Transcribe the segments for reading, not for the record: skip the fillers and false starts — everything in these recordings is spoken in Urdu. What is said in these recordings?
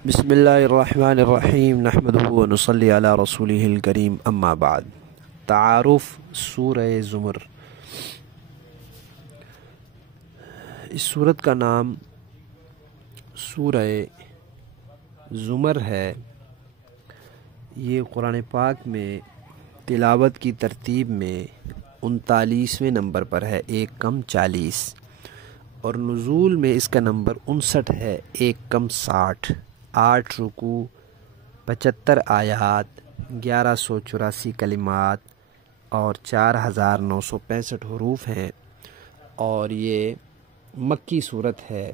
بسم اللہ الرحمن الرحیم نحمدہ و نصلی علی رسولہ الکریم اما بعد۔ تعارف سورہ زمر۔ اس سورت کا نام سورہ زمر ہے۔ یہ قرآن پاک میں تلاوت کی ترتیب میں 39ویں نمبر پر ہے، 1 کم 40، اور نزول میں اس کا نمبر 59 ہے، 1 کم 60، 8 رکوع، 75 آیات، 1184 کلمات اور 4965 حروف ہیں، اور یہ مکی صورت ہے۔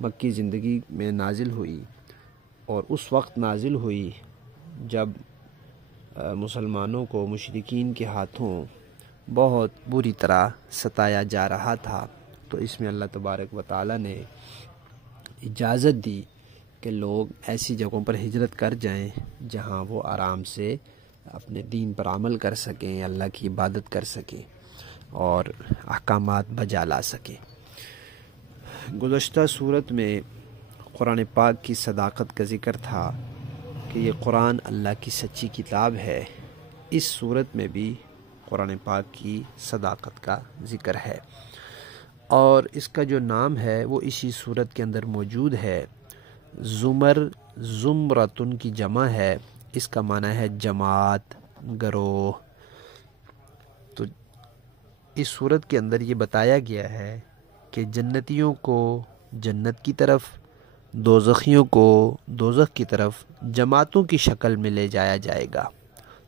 مکی زندگی میں نازل ہوئی، اور اس وقت نازل ہوئی جب مسلمانوں کو مشرکین کے ہاتھوں بہت بری طرح ستایا جا رہا تھا، تو اس میں اللہ تبارک و تعالی نے اجازت دی کہ لوگ ایسی جگہوں پر ہجرت کر جائیں جہاں وہ آرام سے اپنے دین پر عمل کر سکیں، اللہ کی عبادت کر سکیں اور احکامات بجا لا سکیں۔ گزشتہ صورت میں قرآن پاک کی صداقت کا ذکر تھا کہ یہ قرآن اللہ کی سچی کتاب ہے۔ اس صورت میں بھی قرآن پاک کی صداقت کا ذکر ہے، اور اس کا جو نام ہے وہ اسی صورت کے اندر موجود ہے۔ زمر، زمرتن کی جمع ہے، اس کا معنی ہے جماعت، گروہ۔ تو اس صورت کے اندر یہ بتایا گیا ہے کہ جنتیوں کو جنت کی طرف، دوزخیوں کو دوزخ کی طرف جماعتوں کی شکل میں لے جایا جائے گا،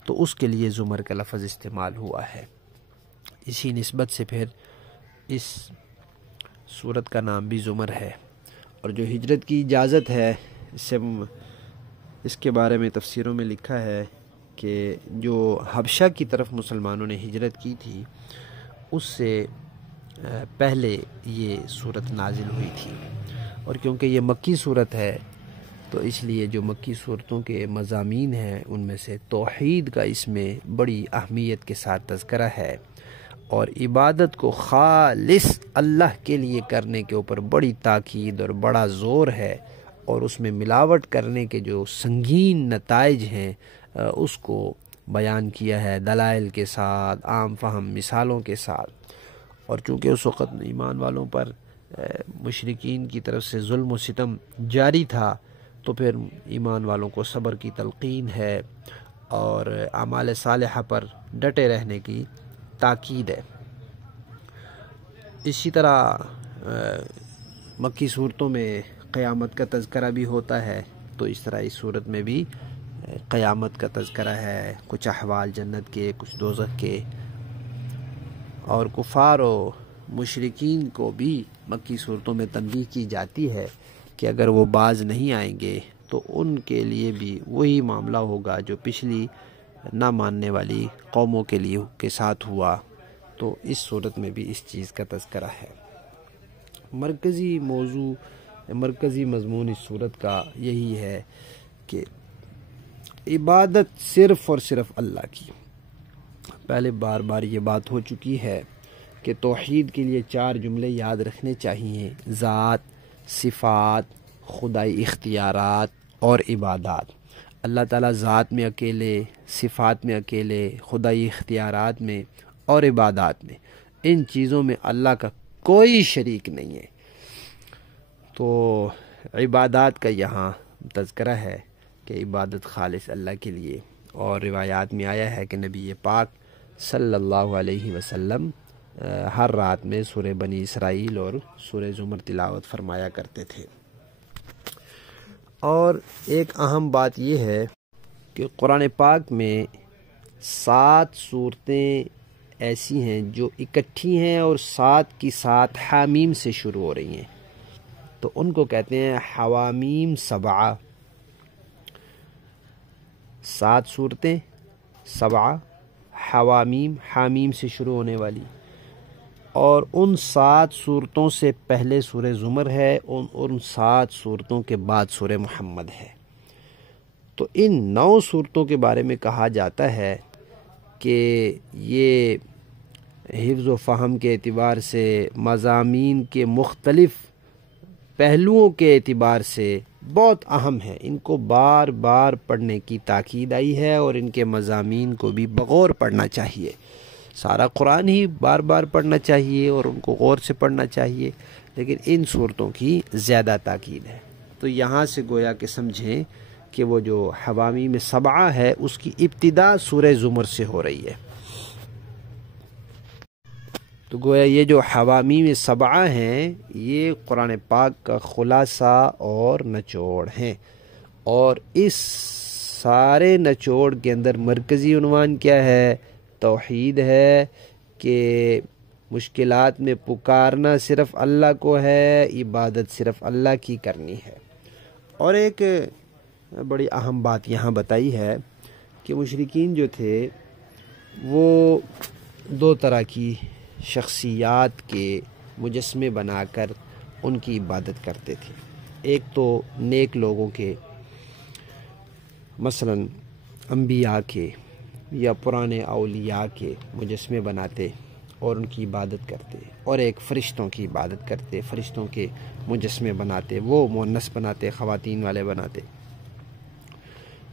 تو اس کے لیے زمر کا لفظ استعمال ہوا ہے۔ اسی نسبت سے پھر اس سورت کا نام بھی زمر ہے۔ اور جو ہجرت کی اجازت ہے، اس کے بارے میں تفسیروں میں لکھا ہے کہ جو حبشہ کی طرف مسلمانوں نے ہجرت کی تھی، اس سے پہلے یہ صورت نازل ہوئی تھی، اور کیونکہ یہ مکی صورت ہے تو اس لیے جو مکی صورتوں کے مضامین ہیں ان میں سے توحید کا اس میں بڑی اہمیت کے ساتھ تذکرہ ہے، اور عبادت کو خالص اللہ کے لیے کرنے کے اوپر بڑی تاکید اور بڑا زور ہے، اور اس میں ملاوٹ کرنے کے جو سنگین نتائج ہیں اس کو بیان کیا ہے دلائل کے ساتھ، عام فہم مثالوں کے ساتھ۔ اور چونکہ اس وقت ایمان والوں پر مشرکین کی طرف سے ظلم و ستم جاری تھا، تو پھر ایمان والوں کو صبر کی تلقین ہے اور اعمال صالحہ پر ڈٹے رہنے کی تاکید ہے۔ اسی طرح مکی صورتوں میں قیامت کا تذکرہ بھی ہوتا ہے، تو اس طرح اس صورت میں بھی قیامت کا تذکرہ ہے، کچھ احوال جنت کے، کچھ دوزخ کے، اور کفار و مشرکین کو بھی مکی صورتوں میں تنبیہ کی جاتی ہے کہ اگر وہ باز نہیں آئیں گے تو ان کے لیے بھی وہی معاملہ ہوگا جو پچھلی نہ ماننے والی قوموں کے ساتھ ہوا۔ تو اس صورت میں بھی اس چیز کا تذکرہ ہے۔ مرکزی مضمون اس صورت کا یہی ہے کہ عبادت صرف اور صرف اللہ کی۔ پہلے بار بار یہ بات ہو چکی ہے کہ توحید کے لیے 4 جملے یاد رکھنے چاہیے: ذات، صفات، خدائی اختیارات اور عبادات۔ اللہ تعالیٰ ذات میں اکیلے، صفات میں اکیلے، خدائی اختیارات میں اور عبادات میں، ان چیزوں میں اللہ کا کوئی شریک نہیں ہے۔ تو عبادات کا یہاں تذکرہ ہے کہ عبادت خالص اللہ کے لیے، اور روایات میں آیا ہے کہ نبی پاک صلی اللہ علیہ وسلم ہر رات میں سورہ بنی اسرائیل اور سورہ زمر تلاوت فرمایا کرتے تھے۔ اور ایک اہم بات یہ ہے کہ قرآن پاک میں 7 صورتیں ایسی ہیں جو اکٹھی ہیں اور 7 کی 7 حامیم سے شروع ہو رہی ہیں، تو ان کو کہتے ہیں حوامیم 7۔ 7 صورتیں، 7 حوامیم، حامیم سے شروع ہونے والی، اور ان 7 صورتوں سے پہلے سورہ زمر ہے، ان 7 صورتوں کے بعد سورہ محمد ہے۔ تو ان 9 صورتوں کے بارے میں کہا جاتا ہے کہ یہ حفظ و فہم کے اعتبار سے، مضامین کے مختلف پہلوؤں کے اعتبار سے بہت اہم ہیں، ان کو بار بار پڑھنے کی تاکید آئی ہے، اور ان کے مضامین کو بھی بغور پڑھنا چاہیے۔ سارا قرآن ہی بار بار پڑھنا چاہیے اور ان کو غور سے پڑھنا چاہیے، لیکن ان صورتوں کی زیادہ تاکید ہے۔ تو یہاں سے گویا کہ سمجھیں کہ وہ جو حوامیم سبعہ ہے اس کی ابتدا سورہ زمر سے ہو رہی ہے۔ تو گویا یہ جو حوامیم سبعہ ہیں یہ قرآن پاک کا خلاصہ اور نچوڑ ہیں، اور اس سارے نچوڑ کے اندر مرکزی عنوان کیا ہے؟ توحید ہے، کہ مشکلات میں پکارنا صرف اللہ کو ہے، عبادت صرف اللہ کی کرنی ہے۔ اور ایک بڑی اہم بات یہاں بتائی ہے کہ مشرکین جو تھے وہ دو طرح کی شخصیات کے مجسمے بنا کر ان کی عبادت کرتے تھے۔ ایک تو نیک لوگوں کے، مثلا انبیاء کے یا پرانے اولیاء کے مجسمے بناتے اور ان کی عبادت کرتے، اور ایک فرشتوں کی عبادت کرتے، فرشتوں کے مجسمے بناتے، وہ مؤنث بناتے، خواتین والے بناتے،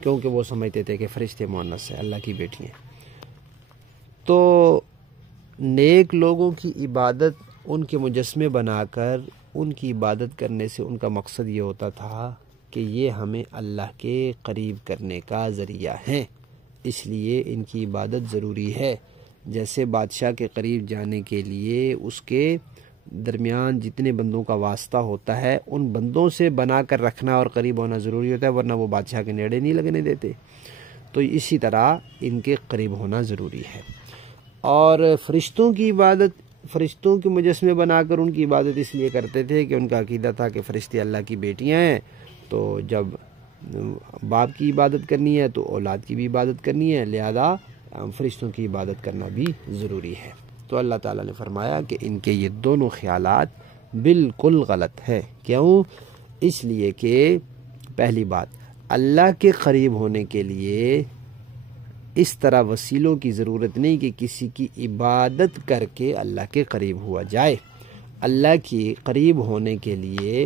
کیونکہ وہ سمجھتے تھے کہ فرشتے مؤنث ہیں، اللہ کی بیٹی ہیں۔ تو نیک لوگوں کی عبادت ان کے مجسمے بنا کر ان کی عبادت کرنے سے ان کا مقصد یہ ہوتا تھا کہ یہ ہمیں اللہ کے قریب کرنے کا ذریعہ ہیں، اس لیے ان کی عبادت ضروری ہے۔ جیسے بادشاہ کے قریب جانے کے لیے اس کے درمیان جتنے بندوں کا واسطہ ہوتا ہے ان بندوں سے بنا کر رکھنا اور قریب ہونا ضروری ہوتا ہے، ورنہ وہ بادشاہ کے نیڑے نہیں لگنے دیتے۔ تو اسی طرح ان کے قریب ہونا ضروری ہے۔ اور فرشتوں کی عبادت، فرشتوں کے مجسمے بنا کر ان کی عبادت اس لیے کرتے تھے کہ ان کا عقیدہ تھا کہ فرشتے اللہ کی بیٹیاں ہیں، تو جب باپ کی عبادت کرنی ہے تو اولاد کی بھی عبادت کرنی ہے، لہذا فرشتوں کی عبادت کرنا بھی ضروری ہے۔ تو اللہ تعالیٰ نے فرمایا کہ ان کے یہ دونوں خیالات بالکل غلط ہے۔ کیوں؟ اس لیے کہ پہلی بات، اللہ کے قریب ہونے کے لیے اس طرح وسیلوں کی ضرورت نہیں کہ کسی کی عبادت کر کے اللہ کے قریب ہوا جائے۔ اللہ کے قریب ہونے کے لیے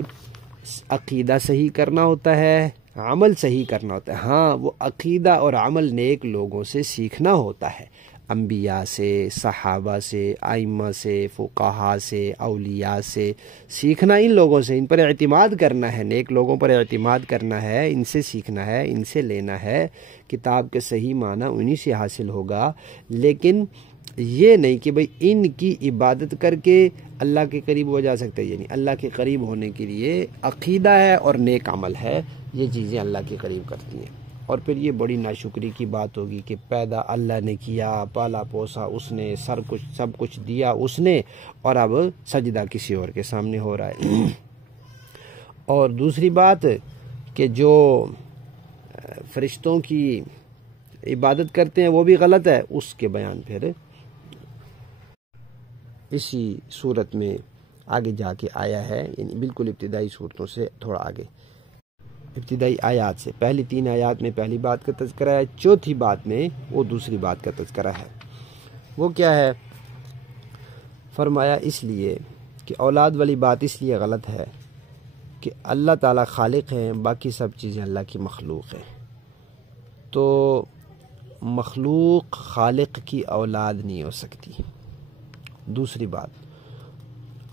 عقیدہ صحیح کرنا ہوتا ہے، عمل صحیح کرنا ہوتا ہے۔ ہاں، وہ عقیدہ اور عمل نیک لوگوں سے سیکھنا ہوتا ہے، انبیاء سے، صحابہ سے، ائمہ سے، فقہاء سے، اولیاء سے سیکھنا، ان لوگوں سے، ان پر اعتماد کرنا ہے، نیک لوگوں پر اعتماد کرنا ہے، ان سے سیکھنا ہے، ان سے لینا ہے۔ کتاب کے صحیح معنی انہی سے حاصل ہوگا، لیکن یہ نہیں کہ بھئی ان کی عبادت کر کے اللہ کے قریب ہو جا سکتے، یعنی اللہ کے قریب ہونے کے لیے عقیدہ ہے اور نیک عمل ہے، یہ چیزیں اللہ کے قریب کرتی ہیں۔ اور پھر یہ بڑی ناشکری کی بات ہوگی کہ پیدا اللہ نے کیا، پالا پوسا اس نے، سب کچھ دیا اس نے، اور اب سجدہ کسی اور کے سامنے ہو رہا ہے۔ اور دوسری بات کہ جو فرشتوں کی عبادت کرتے ہیں وہ بھی غلط ہے، اس کے بیان پھر اسی صورت میں آگے جا کے آیا ہے، یعنی بالکل ابتدائی صورتوں سے تھوڑا آگے، ابتدائی آیات سے پہلی 3 آیات میں پہلی بات کا تذکرہ ہے، چوتھی بات میں وہ دوسری بات کا تذکرہ ہے۔ وہ کیا ہے؟ فرمایا اس لیے کہ اولاد والی بات اس لیے غلط ہے کہ اللہ تعالیٰ خالق ہیں، باقی سب چیزیں اللہ کی مخلوق ہیں، تو مخلوق خالق کی اولاد نہیں ہو سکتی۔ دوسری بات،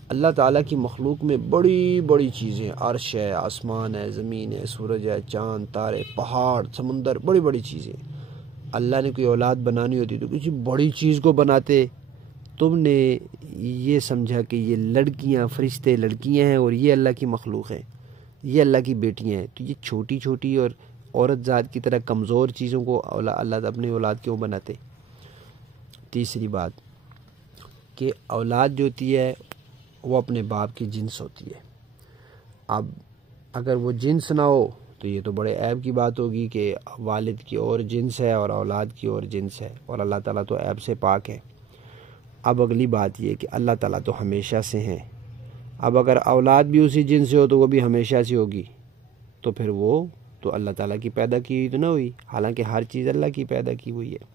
اللہ تعالیٰ کی مخلوق میں بڑی بڑی چیزیں، عرش ہے، آسمان ہے، زمین ہے، سورج ہے، چاند، تارے، پہاڑ، سمندر، بڑی بڑی چیزیں۔ اللہ نے کوئی اولاد بنانی ہوتی تو کسی بڑی چیز کو بناتے۔ تم نے یہ سمجھا کہ یہ لڑکیاں، فرشتے لڑکیاں ہیں اور یہ اللہ کی مخلوق ہیں، یہ اللہ کی بیٹیاں ہیں، تو یہ چھوٹی چھوٹی اور عورت ذات کی طرح کمزور چیزوں کو اللہ اپنی اولاد کیوں بناتے؟ تیسری بات کہ اولاد جو ہوتی ہے وہ اپنے باپ کی جنس ہوتی ہے۔ اب اگر وہ جنس نہ ہو تو یہ تو بڑے عیب کی بات ہوگی کہ والد کی اور جنس ہے اور اولاد کی اور جنس ہے، اور اللہ تعالیٰ تو عیب سے پاک ہے۔ اب اگلی بات یہ کہ اللہ تعالیٰ تو ہمیشہ سے ہیں، اب اگر اولاد بھی اسی جنس سے ہو تو وہ بھی ہمیشہ سے ہوگی، تو پھر وہ تو اللہ تعالیٰ کی پیدا کی ہوئی تو نہ ہوئی، حالانکہ ہر چیز اللہ کی پیدا کی ہوئی ہے۔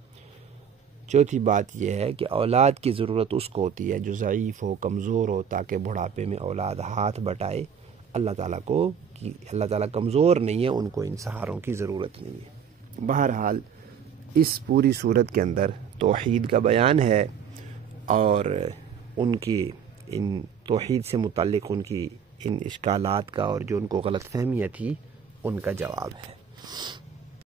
چوتھی بات یہ ہے کہ اولاد کی ضرورت اس کو ہوتی ہے جو ضعیف ہو، کمزور ہو، تاکہ بڑھاپے میں اولاد ہاتھ بٹائے اللہ تعالیٰ کو کہ اللہ تعالیٰ کمزور نہیں ہے، ان کو ان سہاروں کی ضرورت نہیں ہے۔ بہرحال اس پوری صورت کے اندر توحید کا بیان ہے اور ان کی ان توحید سے متعلق ان کی ان اشکالات کا اور جو ان کو غلط فہمیاں تھی ان کا جواب ہے۔